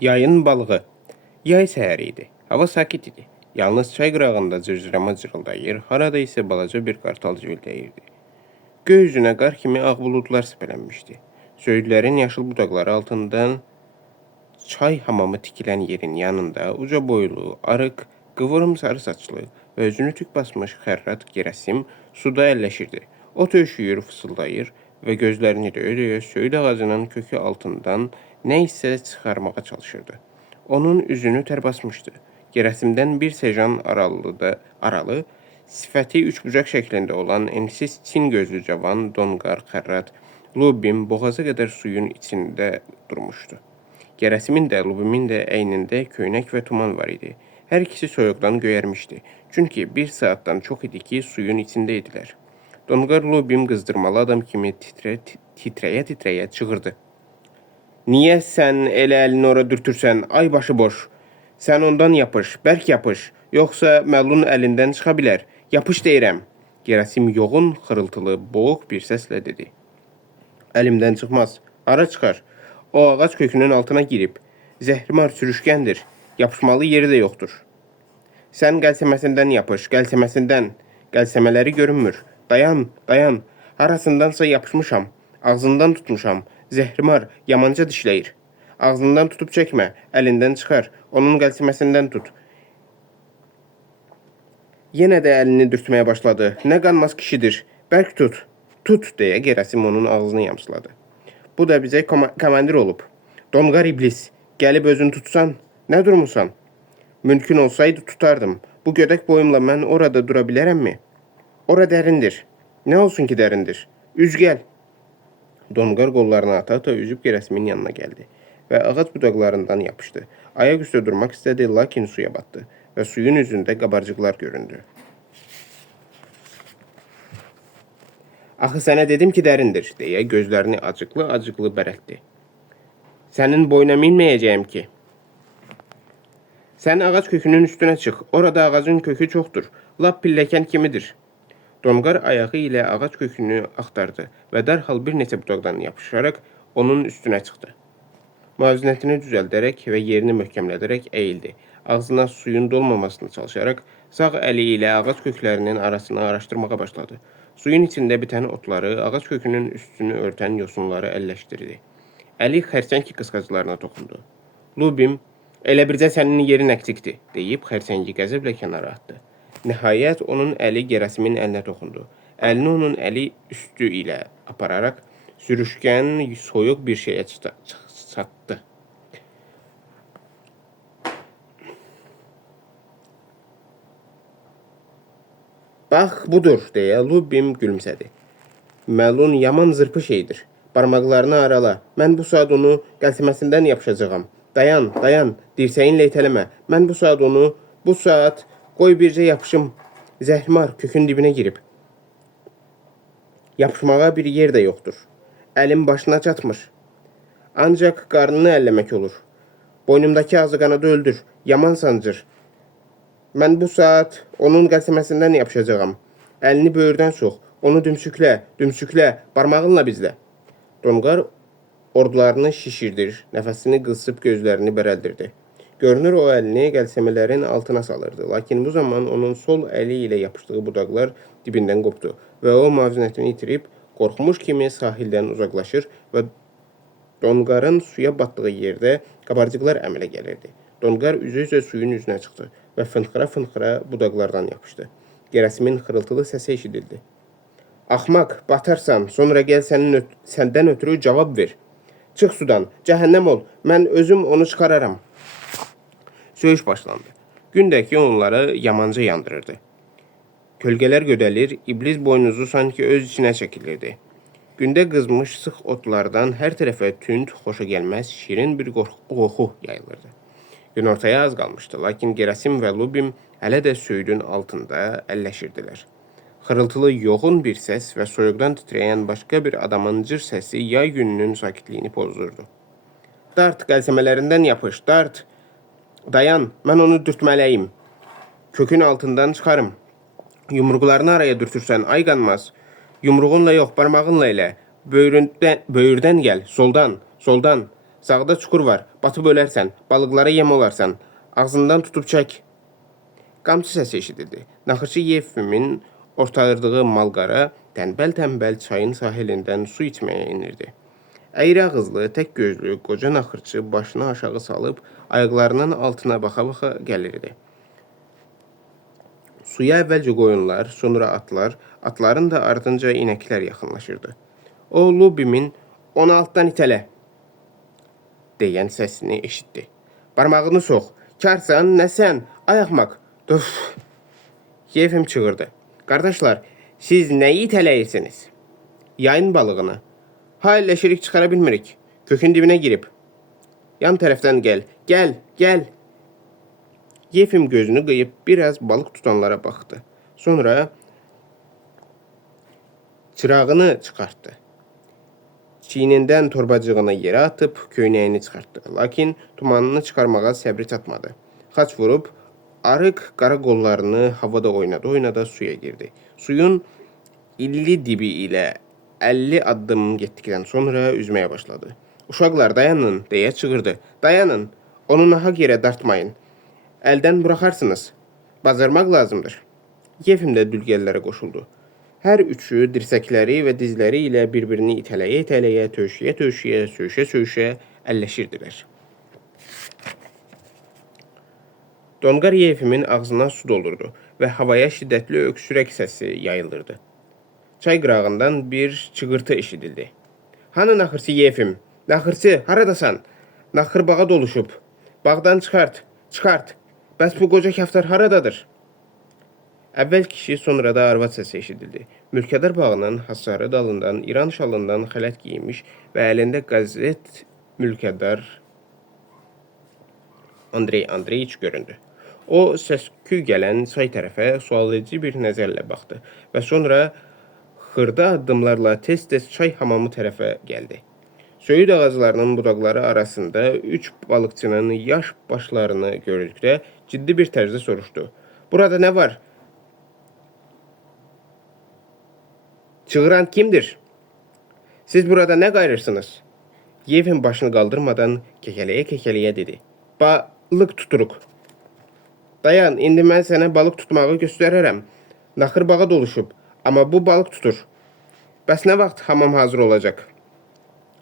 Yayın balığı. Yay səhəri idi. Hava sakit idi. Yalnız çay qırağında cırcırama cırıldayır, harada isə balaca bir qartal civildəyirdi. Göy üzünə qar kimi ağ buludlar səpələnmişdi. Söyüdlərin yaşıl budaqları altından çay hamamı tikilən yerin yanında uca boylu, arıq, qıvırım sarı saçlı və özünü tük basmış xərrat Gerasim suda əlləşirdi. O tövşüyür, fısıldayır və gözlərini döyə-döyə söyüd ağacının kökü altından nə isə çıxarmağa çalışırdı. Onun üzünü tər basmışdı. Gerasimdən bir sejan aralı, sifəti üçbucaq şəklində olan ensiz Çin gözlü cavan, donqar, xərrat, Lubim boğaza qədər suyun içində durmuşdu. Gerasimin də, Lubimin də əynində köynək və tuman var idi. Hər ikisi soyuqdan göyərmişdi. Çünki bir saatdan çox idi ki, suyun içində idilər. Donqar Lubim qızdırmalı adam kimi titrəyə-titrəyə çığırdı. Niyə sən elə əlini ora dürtürsən, ay başı boş? Sən ondan yapış, bərk yapış, yoxsa məlun əlindən çıxa bilər. Yapış deyirəm. Gerasim yoğun, xırıltılı, boğuq bir səslə dedi. Əlimdən çıxmaz. Hara çıxar? O ağac kökünün altına girib. Zəhrimar sürüşkəndir. Yapışmalı yeri də yoxdur. Sən qəlsəməsindən yapış, qəlsəməsindən. Qəlsəmələri görünmür. Dayan, dayan. Harasındansa yapışmışam. Ağzından tutmuşam. Zəhrimar yamanca dişləyir. Ağzından tutub çəkmə, əlindən çıxar. Onun qəlsəməsindən tut. Yenə də əlini dürtməyə başladı. Nə qanmaz kişidir. Bərk tut. Tut, deyə Gerasim onun ağzını yamsıladı. Bu da bizə komandir olub. Donqar iblis, gəlib özünü tutsan, nə durmusan? Mümkün olsaydı tutardım. Bu gödək boyumla mən orada dura bilərəmmi? Ora dərindir. Nə olsun ki dərindir? Üz gəl. Donqar qollarını ata-ata üzüb Gerasimin yanına gəldi və ağac budaqlarından yapışdı. Ayaq üstə durmaq istədi, lakin suya batdı və suyun üzündə qabarcıqlar göründü. Axı sənə dedim ki, dərindir, deyə gözlərini acıqlı-acıqlı bərəltdi. Sənin boyuna minməyəcəyəm ki. Sən ağac kökünün üstünə çıx, orada ağacın kökü çoxdur, lap pilləkən kimidir. Donqar ayağı ilə ağac kökünü axtardı və dərhal bir neçə budaqdan yapışaraq onun üstünə çıxdı. Müvazinətini düzəldərək və yerini möhkəmlədərək əyildi. Ağzına suyun dolmamasını çalışaraq sağ əli ilə ağac köklərinin arasını araşdırmağa başladı. Suyun içində bitən otları, ağac kökünün üstünü örtən yosunları əlləşdirdi. Əli xərçəng qısqaclarına toxundu. Lubim, elə bircə sənin yerin əksikdir, deyib xərçəngi qəzəblə kənara atdı. Nəhayət, onun əli Gerasimin əlinə toxundu. Əlini onun əli üstü ilə apararaq sürüşkən, soyuq bir şeyə çatdı. Bax, budur, deyə Lubim gülümsədi. Məlun yaman zırpı şeydir. Barmaqlarını arala. Mən bu saat onu qəlsəməsindən yapışacağam. Dayan, dayan, dirsəyinlə itələmə. Mən bu saat qoy bircə yapışım. Zəhrimar kökün dibinə girib. Yapışmağa bir yer də yoxdur. Əlim başına çatmır. Ancaq qarnını əlləmək olur. Boynumdakı ağzı qanadı öldür. Yaman sancır. Mən bu saat onun qəlsəməsindən yapışacağam. Əlini böyürdən sox. Onu dümsüklə, barmağınla bizlə. Donqar ordularını şişirdir, nəfəsini qısıb gözlərini bərəldirdi. Görünür o əlini qəlsəmələrin altına salırdı. Lakin bu zaman onun sol əli ilə yapışdığı budaqlar dibindən qopdu və o müvazinətini itirib qorxmuş kimi sahildən uzaqlaşır və Donqarın suya batdığı yerdə qabarcıqlar əmələ gəlirdi. Donqar üzə suyun üzünə çıxdı və fınxıra-fınxıra budaqlardan yapışdı. Gerasimin xırıltılı səsi eşidildi. Axmaq, batarsan, sonra gəl səndən ötürü cavab ver. Çıx sudan, cəhənnəm ol, mən özüm onu çıxararam. Söyüş başlandı. Gündəki onları yamanca yandırırdı. Kölgələr gödəlir, iblis boynuzu sanki öz içinə çəkilirdi. Gündə qızmış sıx otlardan hər tərəfə tünd, xoşa gəlməz, şirin bir qoxu yayılırdı. Günortaya az qalmışdı, lakin Gerasim və Lubim hələ də söyüdün altında əlləşirdilər. Xırıltılı yoğun bir səs və soyuqdan titrəyən başqa bir adamın cır səsi yay gününün sakitliyini pozdurdu. Dart, qəlsəmələrindən yapış, dart. Dayan, mən onu dürtməliyim. Kökün altından çıxarım. Yumruqlarını araya dürtürsən, ay qanmaz. Yumruğunla yox, barmağınla elə. Böyürdən gəl, soldan. Sağda çukur var. Batıb ölərsən. Balıqlara yem olarsan. Ağzından tutub çək. Qamçı səsi eşidildi. Naxırçı Yefimin ortaladığı malqara tənbəl-tənbəl çayın sahilindən su içməyə inirdi. Əyri ağızlı, tək gözlü, qoca naxırçı başını aşağı salıb, ayaqlarının altına baxa-baxa gəlirdi. Suya əvvəlcə qoyunlar, sonra atlar, atların da ardınca inəklər yaxınlaşırdı. O, Lubimin "Onu altdan itələ" deyən səsini eşitdi. "Barmağını sox, karsan, nə sən, ay axmaq, duf!" Yefim çığırdı. "Qardaşlar, siz nəyi itələyirsiniz?" "Yayın balığını. Ha əlləşirik çıxara bilmirik. Kökün dibinə girib." "Yan tərəfdən gəl, gəl, gəl." Yefim gözünü qıyıb biraz balıq tutanlara baxdı. Sonra çırağını çıxartdı. Çiynindən torbacığını yerə atıb köynəyini çıxartdı. Lakin tumanını çıxarmağa səbri çatmadı. Xaç vurub, arıq qara qollarını havada oynada-oynada suya girdi. Suyun illi dibi ilə 50 addım getdikdən sonra üzməyə başladı. "Uşaqlar, dayanın!" deyə çığırdı. "Dayanın! Onu nahaq yerə dartmayın. Əldən buraxarsınız. Bacarmaq lazımdır." Yefim də dülgəllərə qoşuldu. Hər üçü dirsəkləri və dizləri ilə bir-birini itələyə-itələyə, tövşüyə-tövşüyə, söyüşə-söyüşə əlləşirdilər. Donqar Yefimin ağzına su doldurdu və havaya şiddətli öksürək səsi yayılırdı. Çay qırağından bir çığırtı eşidildi. "Hanı naxırçı Yefim? Naxırçı, haradasan? Naxır bağa doluşub. Bağdan çıxart, çıxart. Bəs bu qoca kəftar haradadır?" Əvvəl kişi, sonra da arvad səsi eşidildi. Mülkədar bağının hasarı dalından, İran şalından xələt giymiş və əlində qəzet mülkədar Andrey Andreyiç göründü. O, səsküy gələn çay tərəfə sualedici bir nəzərlə baxdı və sonra xırda addımlarla tez-tez çay hamamı tərəfə gəldi. Söyüd ağaclarının budaqları arasında üç balıqçının yaş başlarını gördükdə ciddi bir tərzdə soruşdu. "Burada nə var? Çığıran kimdir? Siz burada nə qayırırsınız?" Yefim başını qaldırmadan kəkələyə-kəkələyə dedi. "Balıq tuturuq." "Dayan, indi mən sənə balıq tutmağı göstərərəm. Naxır bağa doluşub, amma bu balıq tutur. Bəs nə vaxt hamam hazır olacaq?"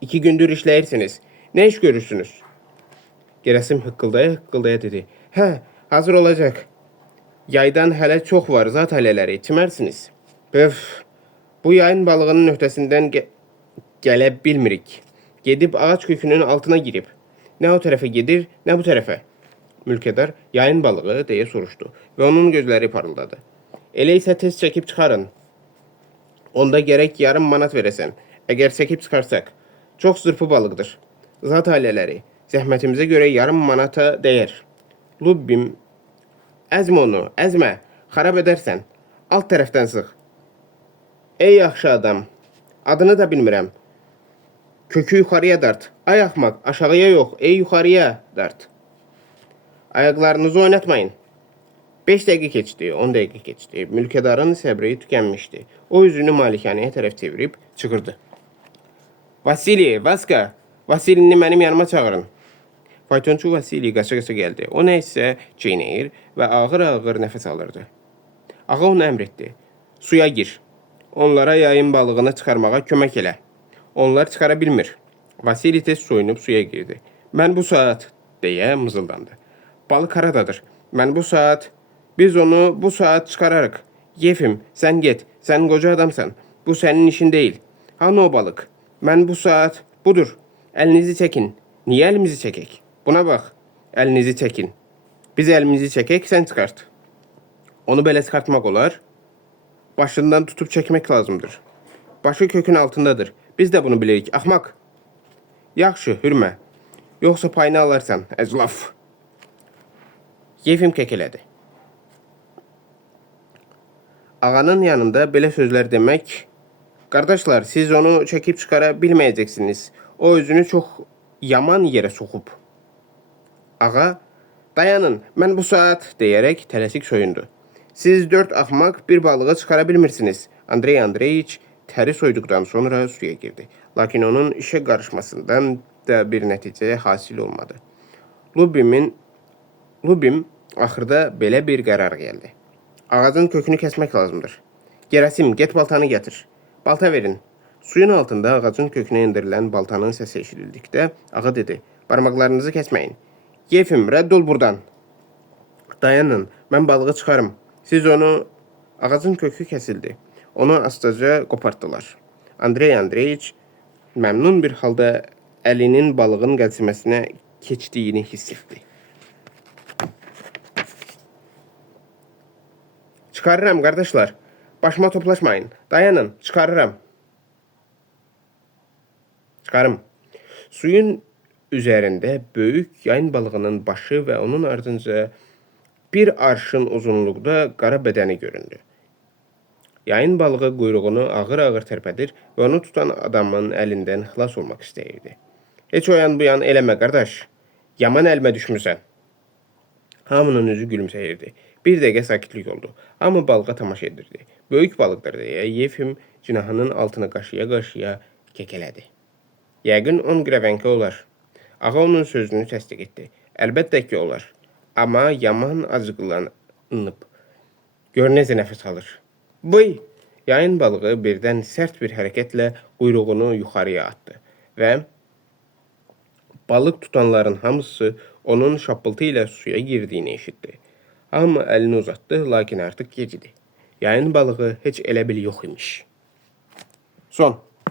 "2 gündür işləyirsiniz. Nə iş görürsünüz?" Gerasim hıqqıldaya-hıqqıldaya dedi. "Hə, hazır olacaq. Yaydan hələ çox var, zat ailələri, çimərsiniz." "Pöf, bu yayın balığının öhdəsindən gələ bilmirik. Gedib ağac kökünün altına girib. Nə o tərəfə gedir, nə bu tərəfə." Mülkədar "Yayın balığı" deyə soruşdu və onun gözləri parıldadı. "Elə isə tez çəkib çıxarın. Onda gərək yarım manat verəsən, əgər çəkib çıxarsaq. Çox zırpı balıqdır. Zat ailələri, zəhmətimizə görə yarım manata dəyər." Lubbim, "Əzmə onu, əzmə, xarab edərsən. Alt tərəfdən sıx." "Ey yaxşı adam, adını da bilmirəm. Kökü yuxarıya dart. Ay axmaq, aşağıya yox, ey yuxarıya dart. Ayaqlarınızı oynatmayın." 5 dəqiqə keçdi, 10 dəqiqə keçdi. Mülkədarın səbri tükənmişdi. O üzünü malikanəyə tərəf çevirib çığırdı. "Vasili, Vaska, Vasilini mənim yanıma çağırın." Faytonçu Vasili qaça-qaça gəldi. O nə isə çeynəyir və ağır-ağır nəfəs alırdı. Ağa onu əmr etdi. "Suya gir. Onlara yayın balığını çıxarmağa kömək elə. Onlar çıxara bilmir." Vasili tez soyunub suya girdi. "Mən bu saat" deyə mızıldandı. "Balıq haradadır? Mən bu saat... Biz onu bu saat çıxararıq. Yefim, sən get. Sən qoca adamsan. Bu sənin işin deyil. Hanı o balıq? Mən bu saat... Budur. Əlinizi çəkin." "Niyə əlimizi çəkək?" "Buna bax. Əlinizi çəkin. Biz əlimizi çəkək, sən çıxart." "Onu belə çıxartmaq olar. Başından tutub çəkmək lazımdır. Başı kökün altındadır. Biz də bunu bilirik. Axmaq." "Yaxşı, hürmə. Yoxsa payını alarsan, əzlaf." Yefim kəkələdi. Ağanın yanında belə sözlər demək, "Qardaşlar, siz onu çəkib çıxara bilməyəcəksiniz. O özünü çox yaman yerə soxub." Ağa, "Dayanın, mən bu saat" deyərək tələsik soyundu. "Siz 4 axmaq bir balığı çıxara bilmirsiniz." Andrey Andreyiç təri soyduqdan sonra suya girdi. Lakin onun işə qarışmasından da bir nəticə hasil olmadı. Lubim axırda belə bir qərar gəldi. Ağacın kökünü kəsmək lazımdır. Gerasim, get baltanı gətir. Balta verin. Suyun altında ağacın kökünə endirilən baltanın səsi eşidildikdə ağa dedi, barmaqlarınızı kəsməyin. Yefim, rədd ol buradan. Dayanın, mən balığı çıxarım. Siz onu... Ağacın kökü kəsildi. Onu astaca qopartdılar. Andrey Andreyiç məmnun bir halda əlinin balığın qəlsiməsinə keçdiyini hiss etdi. Çıxarıram, qardaşlar. Başıma toplaşmayın. Dayanın, çıxarıram. Çıxarım. Suyun üzərində böyük yayın balığının başı və onun ardınca bir arşın uzunluqda qara bədəni göründü. Yayın balığı quyruğunu ağır-ağır tərpədir və onu tutan adamın əlindən xilas olmaq istəyirdi. Heç o yan bu yan eləmə, qardaş. Yaman əlimə düşmüsən. Hamının üzü gülümsəyirdi. Bir dəqiqə sakitlik oldu. Hamı balığa tamaşa edirdi. Böyük balıqdır deyə Yefim cinahının altını qaşıya-qaşıya kəkələdi. Yəqin 10 qravənki olar. Ağa onun sözünü təsdiq etdi. Əlbəttə ki, olar. Amma yaman acıqlanıb. Gör necə nəfəs alır. Bıy! Yayın balığı birdən sərt bir hərəkətlə quyruğunu yuxarıya atdı və balıq tutanların hamısı onun şapıltı ilə suya girdiyini eşitdi. Hamı əlini uzatdı, lakin artıq gec idi. Yayın balığı heç elə bil yox imiş. Son.